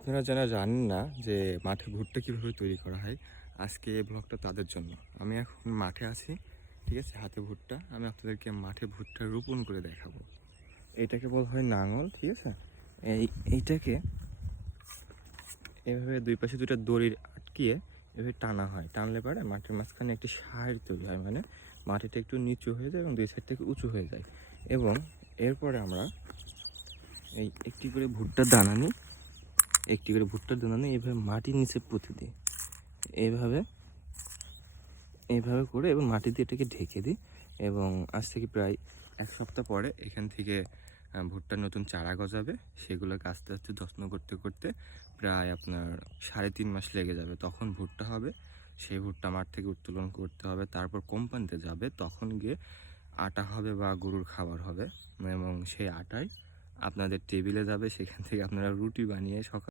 আপনারা যারা জানেন না যে মাঠে ভুট্টা কীভাবে তৈরি করা হয়, আজকে এই ব্লগটা তাদের জন্য। আমি এখন মাঠে আছি, ঠিক আছে? হাতে ভুট্টা। আমি আপনাদেরকে মাঠে ভুট্টা রোপণ করে দেখাবো। এটাকে বলা হয় নাঙল, ঠিক আছে? এই, এইটাকে এভাবে দুই পাশে দুটো দড়ির আটকিয়ে এভাবে টানা হয়। টানলে পারে মাঠের মাঝখানে একটি সার তৈরি হয় মানে মাটিটা একটু নিচু হয়ে যায় এবং দুই সাইড থেকে উঁচু হয়ে যায়। এবং এরপরে আমরা এই একটি করে ভুট্টার দানা নিই। একটি করে ভুট্টার দানা নিয়ে এভাবে মাটির নিচে পুঁতে দিই। এইভাবে এইভাবে করে এবং মাটি দিয়ে এটাকে ঢেকে দিই এবং আজ থেকে প্রায় এক সপ্তাহ পরে এখান থেকে ভুট্টার নতুন চারা গজাবে। সেগুলোকে আস্তে আস্তে যত্ন করতে করতে প্রায় আপনার সাড়ে তিন মাস লেগে যাবে। তখন ভুট্টা হবে, সেই ভুট্টা মাঠ থেকে উত্তোলন করতে হবে, তারপর কোম্পানিতে যাবে। তখন গিয়ে আটা হবে বা গরুর খাবার হবে এবং সেই আটাই আপনাদের টেবিলে যাবে। সেখান থেকে আপনারা রুটি বানিয়ে সকাল